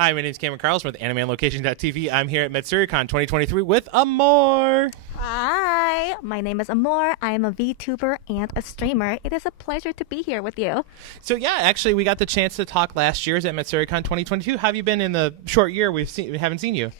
Hi, my name is Cameron Carlson with AnimeOnLocation.tv. I'm here at Matsuricon 2023 with Amour. Hi, my name is Amour. I am a VTuber and a streamer. It is a pleasure to be here with you. So yeah, actually, we got the chance to talk last year at Matsuricon 2022. How have you been in the short year we haven't seen you?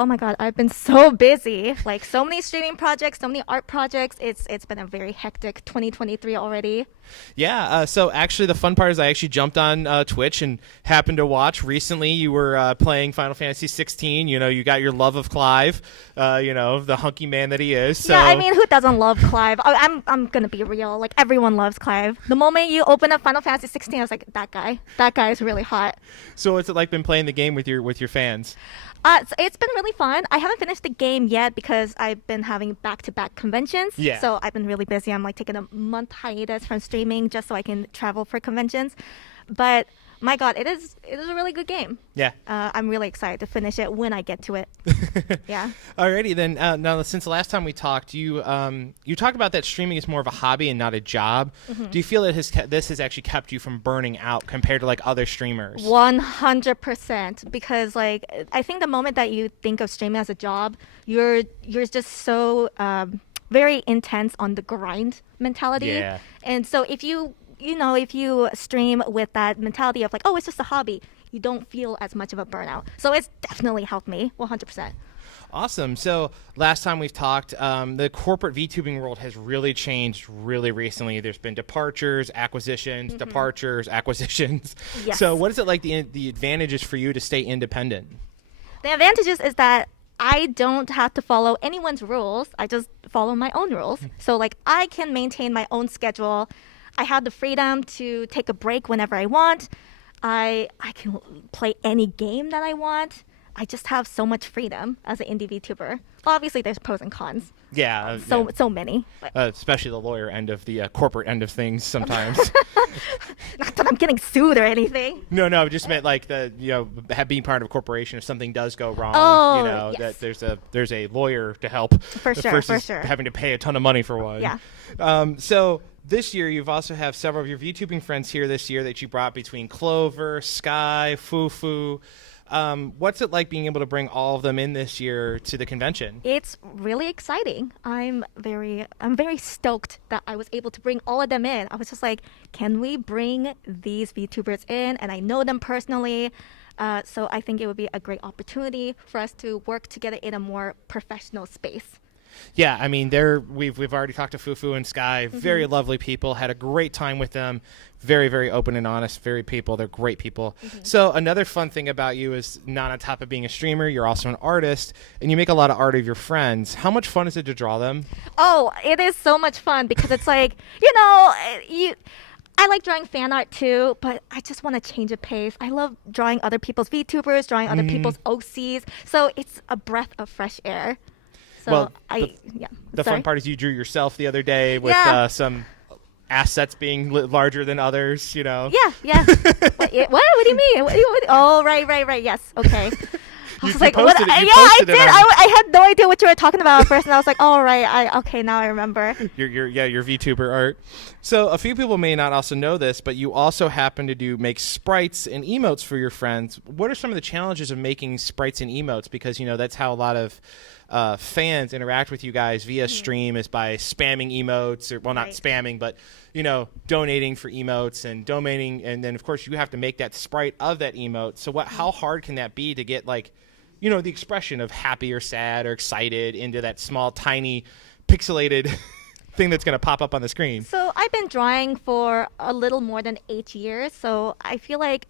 Oh my god, I've been so busy. Like so many streaming projects, so many art projects. It's been a very hectic 2023 already. Yeah, so actually the fun part is I actually jumped on Twitch and happened to watch. Recently you were playing Final Fantasy 16. You know, you got your love of Clive, the hunky man that he is. So. Yeah, I mean, who doesn't love Clive? I'm gonna be real. Like everyone loves Clive. The moment you open up Final Fantasy 16, I was like, that guy is really hot. So what's it like been playing the game with your fans? It's been really fun. I haven't finished the game yet because I've been having back-to-back conventions. Yeah. So I've been really busy. I'm like taking a month hiatus from streaming just so I can travel for conventions. But my God, it is a really good game. Yeah. I'm really excited to finish it when I get to it. Yeah. Alrighty then. Now, since the last time we talked, you talked about that streaming is more of a hobby and not a job. Mm-hmm. Do you feel that this has actually kept you from burning out compared to like other streamers? 100%. Because like I think the moment that you think of streaming as a job, you're just so very intense on the grind mentality. Yeah. And so if you stream with that mentality of like, oh, it's just a hobby, you don't feel as much of a burnout. So it's definitely helped me 100%. Awesome. So last time we've talked, the corporate VTubing world has really changed really recently. There's been departures, acquisitions, departures, acquisitions. Yes. So what is it like the advantages for you to stay independent? The advantages is that I don't have to follow anyone's rules. I just follow my own rules. So like I can maintain my own schedule. I have the freedom to take a break whenever I want. I can play any game that I want. I just have so much freedom as an indie VTuber. Obviously, there's pros and cons. Yeah. So many. Especially the lawyer end of the corporate end of things sometimes. Not that I'm getting sued or anything. No, I just meant like being part of a corporation. If something does go wrong, yes. that there's a lawyer to help. For sure. Having to pay a ton of money for one. Yeah. So this year, you've also have several of your VTubing friends here this year that you brought between Clover, Sky, Fufu. What's it like being able to bring all of them in this year to the convention? It's really exciting. I'm very stoked that I was able to bring all of them in. I was just like, can we bring these VTubers in? And I know them personally. So I think it would be a great opportunity for us to work together in a more professional space. Yeah, I mean, we've already talked to Fufu and Sky. Very lovely people. Had a great time with them. Very, very open and honest. They're great people. So another fun thing about you is not on top of being a streamer, you're also an artist, and you make a lot of art of your friends. How much fun is it to draw them? Oh, it is so much fun because it's like, I like drawing fan art too, but I just want to change the pace. I love drawing other people's VTubers, drawing other people's OCs. So it's a breath of fresh air. So the fun part is you drew yourself the other day with some assets being larger than others, Yeah. What do you mean? Oh, right. Yes. Okay. I was like, what? I did. I had no idea what you were talking about at first, and I was like, oh, right. Okay, now I remember. Your VTuber art. So a few people may not also know this, but you also happen to make sprites and emotes for your friends. What are some of the challenges of making sprites and emotes? Because that's how a lot of fans interact with you guys via stream is by spamming emotes, or not spamming, but donating for emotes and donating, and then of course you have to make that sprite of that emote. So how hard can that be to get like the expression of happy or sad or excited into that small tiny pixelated thing that's going to pop up on the screen? So I've been drawing for a little more than 8 years, so I feel like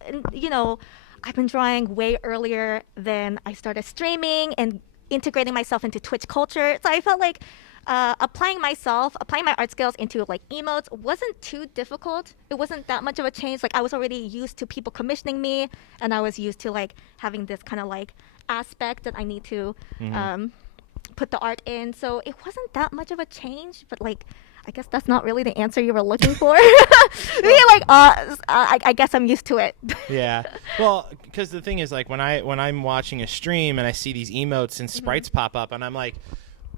I've been drawing way earlier than I started streaming and integrating myself into Twitch culture. So I felt like applying my art skills into like emotes wasn't too difficult. It wasn't that much of a change. Like I was already used to people commissioning me, and I was used to like having this kind of like aspect that I need to put the art in. So it wasn't that much of a change, but like I guess that's not really the answer you were looking for. I guess I'm used to it. Yeah. Well, because the thing is, like, when I'm watching a stream and I see these emotes and sprites pop up, and I'm like,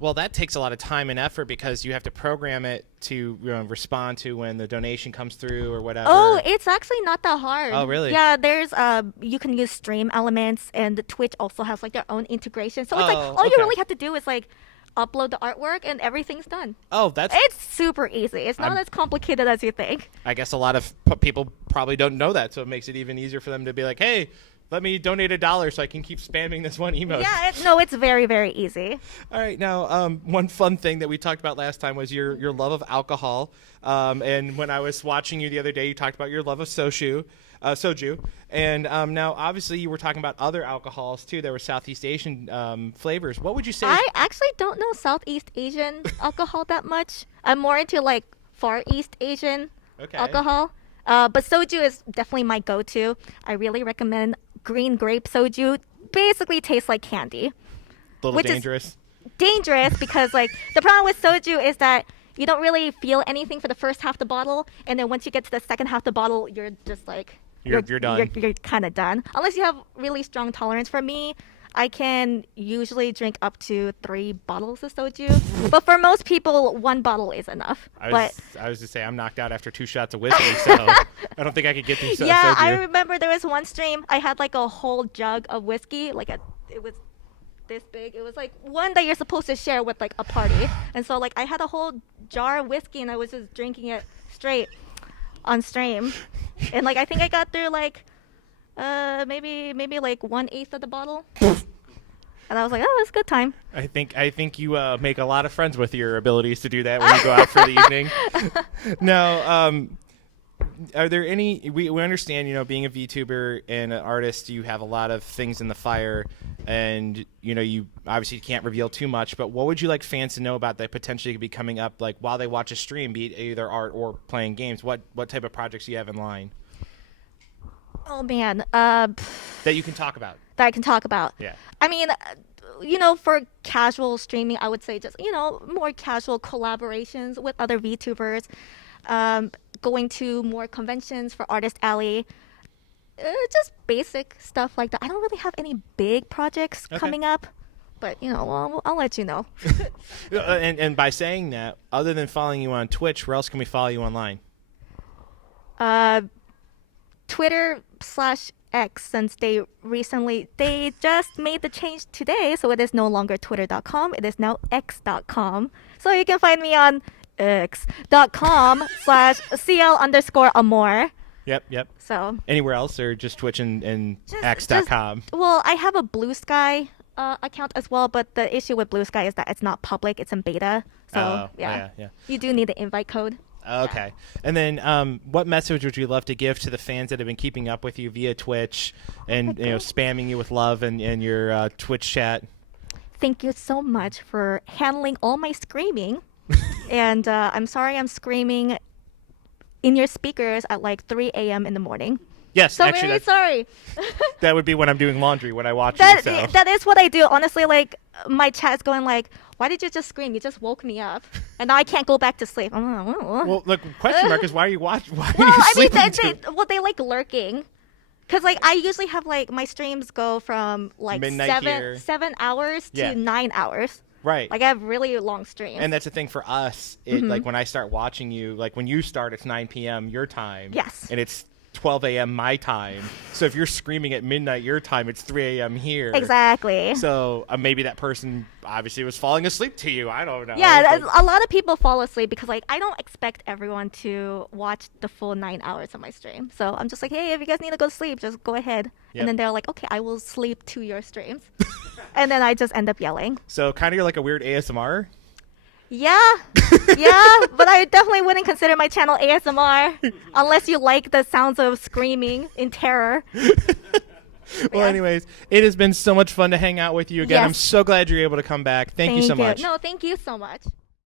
Well, that takes a lot of time and effort because you have to program it to respond to when the donation comes through or whatever. Oh, it's actually not that hard. Oh, really? Yeah, there's you can use stream elements, and the Twitch also has like their own integration. So it's like all you okay. really have to do is like upload the artwork, and everything's done. Oh, that's. It's super easy. It's not as complicated as you think. I guess a lot of people probably don't know that, so it makes it even easier for them to be like, hey, let me donate $1 so I can keep spamming this one emote. Yeah, it's very, very easy. All right, now one fun thing that we talked about last time was your love of alcohol. And when I was watching you the other day, you talked about your love of soju. And now, obviously, you were talking about other alcohols, too. There were Southeast Asian flavors. What would you say? I actually don't know Southeast Asian alcohol that much. I'm more into, like, Far East Asian alcohol. But soju is definitely my go-to. I really recommend green grape soju. Basically tastes like candy. A little dangerous. Dangerous because, like, the problem with soju is that you don't really feel anything for the first half of the bottle, and then once you get to the second half of the bottle, you're just like you're done. You're kind of done. Unless you have really strong tolerance. For me, I can usually drink up to 3 bottles of soju, but for most people, 1 bottle is enough. I was to say I'm knocked out after 2 shots of whiskey, so I don't think I could get through soju. Yeah, I remember there was one stream I had like a whole jug of whiskey, it was this big. It was like one that you're supposed to share with like a party, and so like I had a whole jar of whiskey and I was just drinking it straight on stream, and like I think I got through like maybe like 1/8 of the bottle. And I was like, oh, it's a good time. I think you make a lot of friends with your abilities to do that when you go out for the evening. Now, are there any? We understand, being a VTuber and an artist, you have a lot of things in the fire, and you obviously can't reveal too much. But what would you like fans to know about that potentially could be coming up, like while they watch a stream, be it either art or playing games? What type of projects do you have in line? Oh man, that you can talk about. That I can talk about. Yeah. I mean, for casual streaming, I would say just, more casual collaborations with other VTubers, going to more conventions for Artist Alley, just basic stuff like that. I don't really have any big projects coming up, but, I'll let you know. And by saying that, other than following you on Twitch, where else can we follow you online? Twitter/X, since they just made the change today, so it is no longer twitter.com, it is now x.com. So you can find me on x.com/CL_Amour. Yep. So anywhere else or just Twitch and x.com? Well, I have a Blue Sky account as well, but the issue with Blue Sky is that it's not public, it's in beta. So yeah. You do need the invite code. Okay. And then what message would you love to give to the fans that have been keeping up with you via Twitch and spamming you with love and your Twitch chat? Thank you so much for handling all my screaming. And I'm sorry I'm screaming in your speakers at like 3 a.m. in the morning. Yes, so actually, very sorry. That would be when I'm doing laundry, when I watch you. So. That is what I do. Honestly, like, my chat's going like, why did you just scream? You just woke me up. And now I can't go back to sleep. Well, look, question mark is why are you watching? Why well, are you I mean, sleeping? they like lurking. Because, like, I usually have, like, my streams go from, like, midnight 7 hours to 9 hours. Right. Like, I have really long streams. And that's the thing for us. Like, when I start watching you, like, when you start, it's 9 p.m. your time. Yes. And it's 12 a.m. my time. So if you're screaming at midnight your time, it's 3 a.m. here. Exactly. So maybe that person obviously was falling asleep to you. I don't know. Yeah, a lot of people fall asleep because, like, I don't expect everyone to watch the full 9 hours of my stream. So I'm just like, hey, if you guys need to go to sleep, just go ahead. Yep. And then they're like, okay, I will sleep to your streams. And then I just end up yelling. So kind of you're like a weird ASMR? Yeah, but I definitely wouldn't consider my channel ASMR unless you like the sounds of screaming in terror. Well, anyways, it has been so much fun to hang out with you again. Yes. I'm so glad you're able to come back. Thank you so much. No, thank you so much.